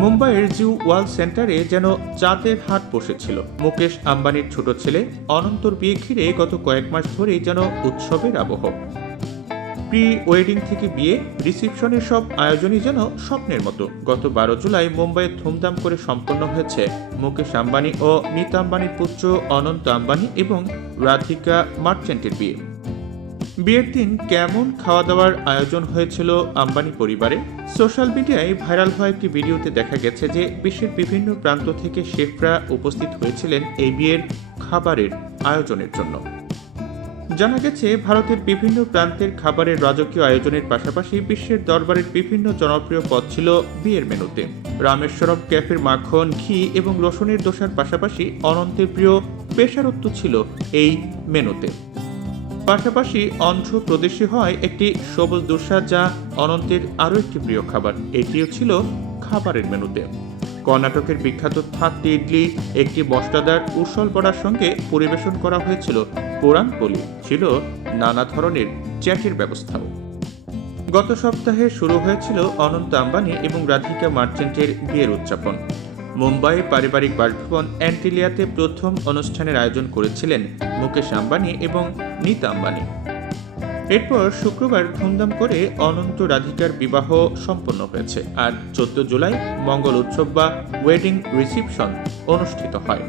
মুম্বাইয়ের জিউ ওয়ার্ল্ড সেন্টারে যেন চাঁদের হাট বসেছিল। মুকেশ আম্বানির ছোট ছেলে অনন্তর বিয়ে ঘিরে গত কয়েক মাস ধরেই যেন উৎসবের আবহ। প্রি ওয়েডিং থেকে বিয়ে, রিসেপশনের সব আয়োজনই যেন স্বপ্নের মতো। গত 12 জুলাই মুম্বাইয়ে ধুমধাম করে সম্পন্ন হয়েছে মুকেশ আম্বানি ও নীতা আম্বানির পুত্র অনন্ত আম্বানি এবং রাধিকা মার্চেন্টের বিয়ে। বিয়ের দিন কেমন খাওয়া দাওয়ার আয়োজন হয়েছিল আম্বানি পরিবারে? সোশ্যাল মিডিয়ায় ভাইরাল হওয়া একটি ভিডিওতে দেখা গেছে যে বিশ্বের বিভিন্ন প্রান্ত থেকে শেফরা উপস্থিত হয়েছিলেন এই বিয়ের খাবারের আয়োজনের জন্য। জানা গেছে ভারতের বিভিন্ন প্রান্তের খাবারের রাজকীয় আয়োজনের পাশাপাশি বিশ্বের দরবারের বিভিন্ন জনপ্রিয় পদ ছিল বিয়ের মেনুতে। রামেশ্বরম ক্যাফের মাখন, ঘি এবং রসুনের দোসার পাশাপাশি অনন্তের প্রিয় পেশারত্ব ছিল এই মেনুতে। পাশাপাশি অন্ধ্রপ্রদেশে হয় একটি সবুজ দোসা, যা অনন্তের আরও একটি প্রিয় খাবার। এটিও ছিল খাবারের মেনুতে। কর্ণাটকের বিখ্যাত থাত্তি ইডলি একটি মশলাদার উসল বড়ার সঙ্গে পরিবেশন করা হয়েছিল পোরান পোলি। ছিল নানা ধরনের চ্যাটের ব্যবস্থাও। গত সপ্তাহে শুরু হয়েছিল অনন্ত আম্বানি এবং রাধিকা মার্চেন্টের বিয়ের উদযাপন। মুম্বাই পারিবারিক বাসভবন অ্যান্টিলিয়াতে প্রথম অনুষ্ঠানের আয়োজন করেছিলেন মুকেশ আম্বানি এবং নীতা আম্বানি। এরপর শুক্রবার ধুমধাম করে অনন্ত রাধিকার বিবাহ সম্পন্ন হয়েছে, আর 14 জুলাই মঙ্গল উৎসব বা ওয়েডিং রিসেপশন অনুষ্ঠিত হয়।